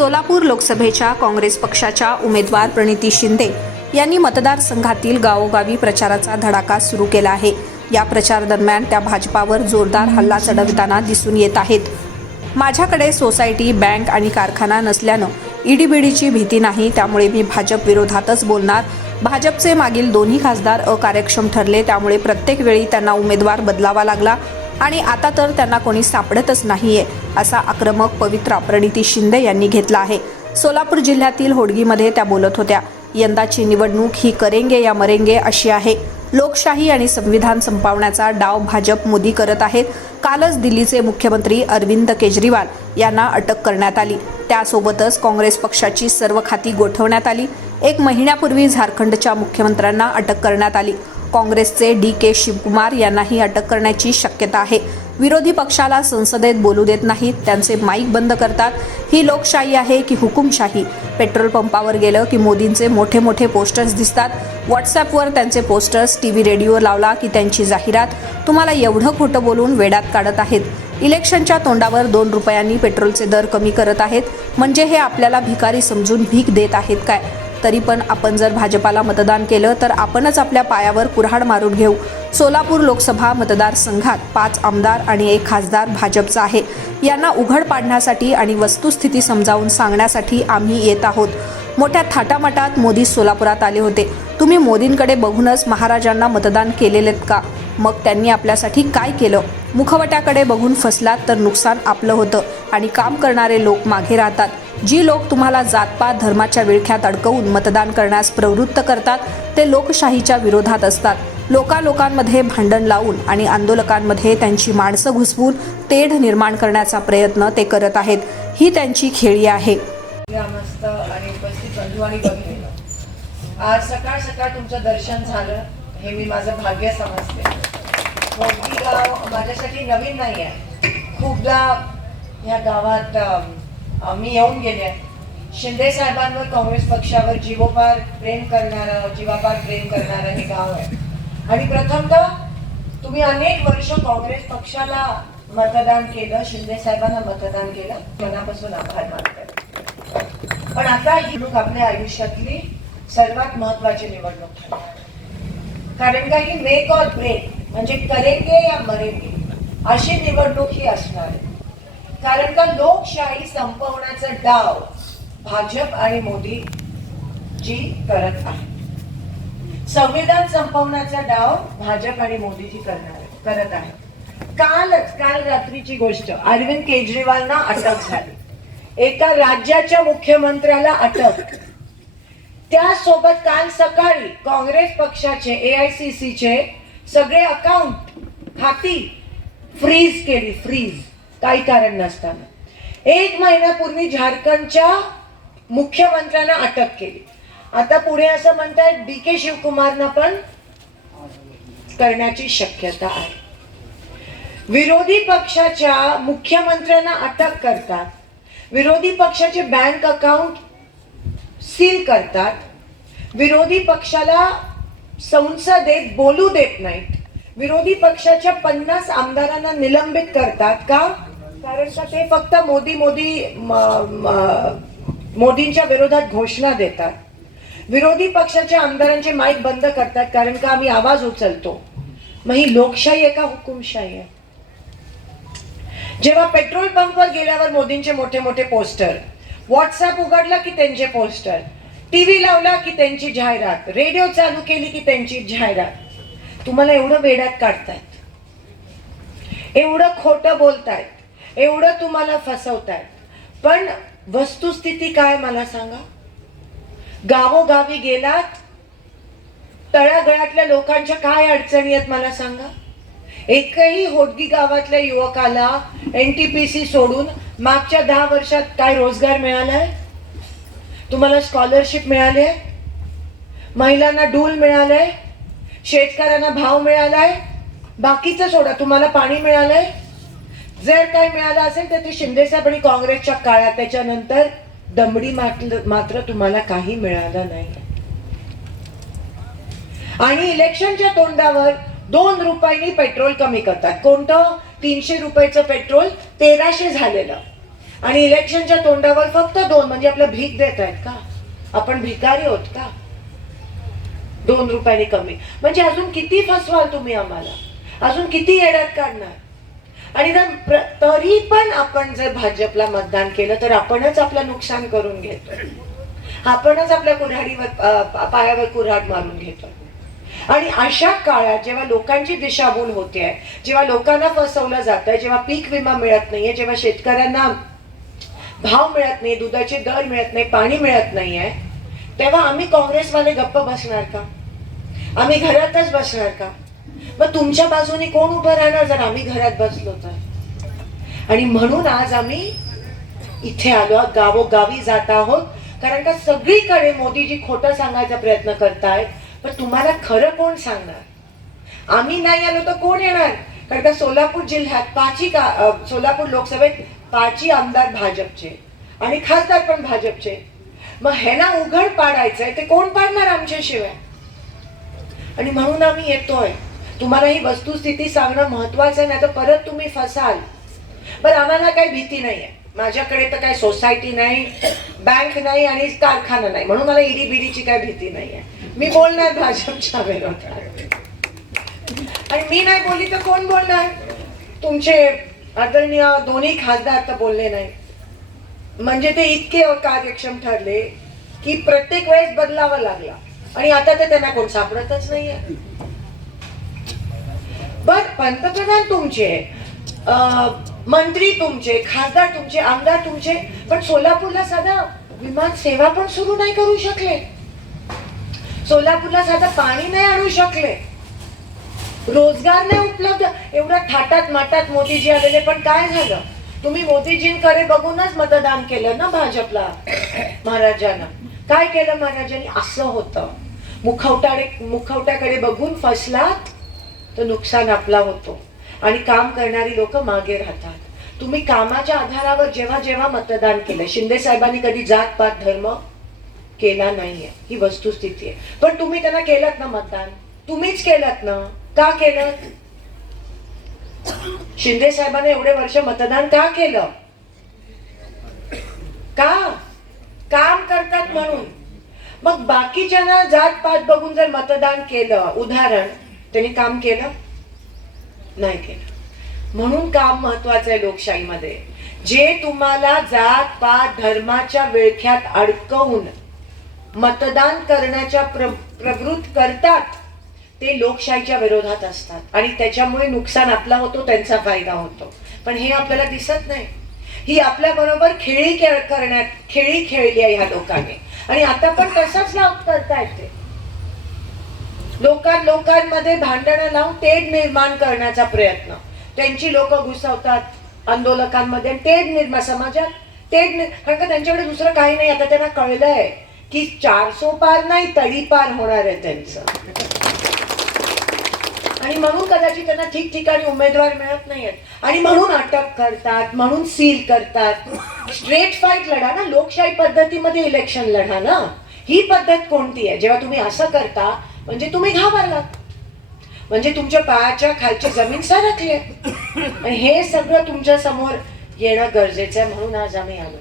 सोलापूर लोकसभेच्या काँग्रेस पक्षाच्या उमेदवार प्रणिती शिंदे यांनी मतदारसंघातील गावोगावी प्रचाराचा धडाका सुरू केला आहे। या प्रचार दरम्यान त्या भाजपावर जोरदार हल्ला चढवताना दिसून येत आहेत। माझ्याकडे सोसायटी, बँक आणि कारखाना नसल्यानं ईडीबीडीची भीती नाही, त्यामुळे मी भाजप विरोधातच बोलणार। भाजपचे मागील दोन्ही खासदार अकार्यक्षम ठरले, त्यामुळे प्रत्येक वेळी त्यांना उमेदवार बदलावा लागला आणि आता तर त्यांना कोणी सापडतच नाहीये, असा आक्रमक पवित्रा प्रणिती शिंदे यांनी घेतला आहे। सोलापूर जिल्ह्यातील होडगीमध्ये त्या बोलत होत्या। यंदाची निवडणूक ही करेंगे या मरेंगे अशी आहे। लोकशाही आणि संविधान संपवण्याचा डाव भाजप मोदी करत आहेत। कालच दिल्लीचे मुख्यमंत्री अरविंद केजरीवाल यांना अटक करण्यात आली। त्यासोबतच काँग्रेस पक्षाची सर्व खाती गोठवण्यात आली। एक महिन्यापूर्वी झारखंडच्या मुख्यमंत्र्यांना अटक करण्यात आली। काँग्रेसचे DK शिवकुमार यांनाही अटक करण्याची शक्यता आहे। विरोधी पक्षाला संसदेत बोलू देत नाहीत, त्यांचे माईक बंद करतात। ही लोकशाही आहे की हुकुमशाही? पेट्रोल पंपावर गेलं की मोदींचे मोठे मोठे पोस्टर्स दिसतात। व्हॉट्सअपवर त्यांचे पोस्टर्स, टीव्ही रेडिओ लावला की त्यांची जाहिरात। तुम्हाला एवढं खोटं बोलून वेडात काढत आहेत। इलेक्शनच्या तोंडावर 2 रुपयांनी पेट्रोलचे दर कमी करत आहेत, म्हणजे हे आपल्याला भिकारी समजून भीक देत आहेत काय? तरी पण आपण जर भाजपाला मतदान केलं तर आपणच आपल्या पायावर कुऱ्हाड मारून घेऊ। सोलापूर लोकसभा मतदारसंघात 5 आमदार आणि 1 खासदार भाजपचा आहे। यांना उघड पाडण्यासाठी आणि वस्तुस्थिती समजावून सांगण्यासाठी आम्ही येत आहोत। मोठ्या थाटामाटात मोदी सोलापुरात आले होते। तुम्ही मोदींकडे बघूनच महाराजांना मतदान केलेलेत का? मग त्यांनी आपल्यासाठी काय केलं? मुखवट्याकडे बघून फसलात तर नुकसान आपलं होतं आणि काम करणारे लोक मागे राहतात। जी लोक तुम्हाला जातपात धर्माच्या विळख्यात अडकवून मतदान करण्यास प्रवृत्त करतात ते लोकशाहीच्या विरोधात असतात। लोकांमध्ये भांडण लावून आणि आंदोलकांमध्ये त्यांची माणसं घुसवून तेढ निर्माण करण्याचा प्रयत्न ते करत आहेत। ही त्यांची खेळी आहे। मस्त आणि उपस्थित बंधू आणि भगिनी, आज सकाळ सकाळ तुमचं दर्शन झालं हे मी माझं भाग्य समजते। होडगी गाव माझ्यासाठी नवीन नाही आहे। खूपदा ह्या गावात मी येऊन गेले। शिंदे साहेबांवर, काँग्रेस पक्षावर जीवापार प्रेम करणारं हे गाव आहे। आणि प्रथमतः तुम्ही अनेक वर्ष काँग्रेस पक्षाला मतदान केलं, शिंदे साहेबांना मतदान केलं, मनापासून आभार मानते। पण आता ही निवडणूक आपल्या आयुष्यातली सर्वात महत्त्वाची निवडणूक ठरणार, कारण का ही मेक और ब्रेक, म्हणजे करेंगे या मरेंगे अशी निवडणूक ही असणार आहे। कारण का लोकशाही संपवण्याचा डाव भाजप आणि मोदी जी करत आहे। संविधान संपवण्याचा डाव भाजप आणि मोदीजी करत आहे। काल रात्रीची गोष्ट, अरविंद केजरीवालना अटक झाली। एका राज्याच्या मुख्यमंत्र्याला अटक। त्यासोबत काल सकाळी काँग्रेस पक्षाचे AICC चे सगळे अकाउंट, खाती फ्रीज केली, फ्रीज, काही कारण नसताना। 1 महिन्यापूर्वी झारखंडच्या मुख्यमंत्र्यांना अटक केली। आता पुढे असं म्हणतात DK शिवकुमारना पण करण्याची शक्यता आहे। विरोधी पक्षाच्या मुख्यमंत्र्यांना अटक करतात, विरोधी पक्षाचे बँक अकाउंट सील करतात, विरोधी पक्षाला संसदेत बोलू देत नाहीत, विरोधी पक्षाच्या 50 आमदारांना निलंबित करतात का? कारण का ते फक्त मोदींच्या विरोधात घोषणा देतात। विरोधी पक्षाच्या आमदारांचे माईक बंद करतात, कारण का आम्ही आवाज उचलतो। मग ही लोकशाही आहे का हुकुमशाही आहे? जेव्हा पेट्रोल पंपवर गेल्यावर मोदींचे मोठे मोठे पोस्टर, व्हॉट्सअप उघडला की त्यांचे पोस्टर, टीव्ही लावला की त्यांची जाहिरात, रेडिओ चालू केली की त्यांची जाहिरात। तुम्हाला एवढं वेड्यात काढतायत, एवढं खोटं बोलतायत, एवढं तुम्हाला फसवतायत, पण वस्तुस्थिती काय मला सांगा? गावोगावी गेलात, तळागाळातल्या लोकांच्या काय अडचणी आहेत मला सांगा? एकही होडगी गावातल्या युवकाला NTPC सोडून मागच्या 10 वर्षात काय रोजगार मिळालाय? तुम्हाला स्कॉलरशिप मिळाली आहे? महिलांना डूल मिळालंय? शेतकऱ्यांना भाव मिळालाय? बाकीचं सोडा, तुम्हाला पाणी मिळालंय? जर काय मिळालं असेल तर ते शिंदे साहेब आणि काँग्रेसच्या काळात, त्याच्यानंतर दमडी मात्र तुम्हाला काही मिळालं नाही। आणि इलेक्शनच्या तोंडावर 2 रुपयांनी पेट्रोल कमी करतात। कोणतं? 300 रुपयाचं पेट्रोल 1300 झालेलं। आणि इलेक्शनच्या तोंडावर फक्त 2 म्हणजे आपलं भीक देत आहेत का? आपण भिकारी होत का? 2 रुपयांनी कमी म्हणजे अजून किती फसवाल तुम्ही आम्हाला? अजून किती येड्यात काढणार? आणि तरी पण आपण जर भाजपला मतदान केलं तर आपणच आपलं नुकसान करून घेतो, आपणच आपल्या कुऱ्हाडीवर पायावर कुऱ्हाड मारून घेतो. आणि अशा काळात जेव्हा लोकांची दिशाभूल होते, जेव्हा लोकांना फसवलं जात आहे, जेव्हा पीक विमा मिळत नाहीये, जेव्हा शेतकऱ्यांना भाव मिळत नाही, दुधाचे दर मिळत नाही, पाणी मिळत नाहीये, तेव्हा आम्ही काँग्रेसवाले गप्प बसणार का? आम्ही घरातच बसणार का? मग तुमच्या बाजूने कोण उभं राहणार जर आम्ही घरात बसलो तर? आणि म्हणून आज आम्ही इथे आलो, गावोगावी जात आहोत, कारण का सगळीकडे मोदीजी खोटं सांगायचा प्रयत्न करतायत, पण तुम्हाला खरं कोण सांगणार? आम्ही नाही आलो तर कोण येणार? कारण का सोलापूर जिल्ह्यात सोलापूर लोकसभेत 5 आमदार भाजपचे आणि खासदार पण भाजपचे. मग ह्याला उघड पाडायचंय ते कोण पाडणार आमच्याशिवाय? आणि म्हणून आम्ही येतोय. तुम्हाला ही वस्तुस्थिती सांगणं महत्वाचं, नाही तर परत तुम्ही फसाल. बरं, आम्हाला काही भीती नाहीये. माझ्याकडे तर काही सोसायटी नाही, बँक नाही आणि कारखाना नाही, म्हणून मला ईडी बीडीची काही भीती नाहीये. मी बोलणार भाजपच्या विरोधात, आणि मी नाही बोलली तर कोण बोलणार? तुमचे आदरणीय दोन्ही खासदार तर बोलले नाही, म्हणजे ते इतके कार्यक्षम ठरले की प्रत्येक वेळेस बदलावा लागला, आणि आता तर त्यांना कोण सापडतच नाहीये. बर, पंतप्रधान तुमचे, मंत्री तुमचे, खासदार तुमचे, आमदार तुमचे, पण सोलापूरला साधा विमान सेवा पण सुरू नाही करू शकले, सोलापूरला साधा पाणी नाही आणू शकले, रोजगार नाही उपलब्ध. एवढा थाटात माटात मोदीजी आलेले, पण काय झालं? तुम्ही मोदीजींकडे बघूनच मतदान केलं ना भाजपला. महाराजांना काय केलं? महाराजांनी असं होतं, मुखवट्याकडे बघून फसलात तर नुकसान आपला होतो, आणि काम करणारी लोक मागे राहतात. तुम्ही कामाच्या आधारावर जेव्हा जेव्हा मतदान केलं, शिंदे साहेबांनी कधी जात पात धर्म केला नाहीये, ही वस्तुस्थिती आहे. पण तुम्ही त्यांना केलं ना मतदान? तुम्हीच केलं ना? का केलं? शिंदे साहेबांनी एवढे वर्ष मतदान का केलं? का? काम करतात म्हणून. मग बाकीच्यांना जात पात बघून जर मतदान केलं, उदाहरण, त्यांनी काम केलं नाही केलं. म्हणून काम महत्वाचं आहे लोकशाहीमध्ये. जे तुम्हाला जात पात धर्माच्या विळख्यात अडकवून मतदान करण्याच्या प्रवृत्त करतात, ते लोकशाहीच्या विरोधात असतात, आणि त्याच्यामुळे नुकसान आपला होतो, त्यांचा फायदा होतो. पण हे आपल्याला दिसत नाही. ही आपल्या बरोबर खेळी खेळली आहे ह्या लोकांनी, आणि आता पण तसंच करतायत ते. लोकांमध्ये भांडणं लावून तेढ निर्माण करण्याचा प्रयत्न, त्यांची लोक घुसवतात आंदोलकांमध्ये, समाजात कारण का त्यांच्याकडे दुसरं काही नाही. आता त्यांना कळलंय की 400 पार नाही, तडीपार होणार आहे त्यांचं, आणि म्हणून कदाचित त्यांना ठिकठिकाणी उमेदवार मिळत नाहीयेत, आणि म्हणून अटक करतात, म्हणून सील करतात. स्ट्रेट फाईट लढा ना, लोकशाही पद्धतीमध्ये इलेक्शन लढा ना. ही पद्धत कोणती आहे? जेव्हा तुम्ही असं करता म्हणजे तुम्ही घाबरलात, म्हणजे तुमच्या पायाच्या खालची जमीन सरकली, आणि हे सगळं तुमच्या समोर येणं गरजेचं आहे. म्हणून आज आम्ही आलो.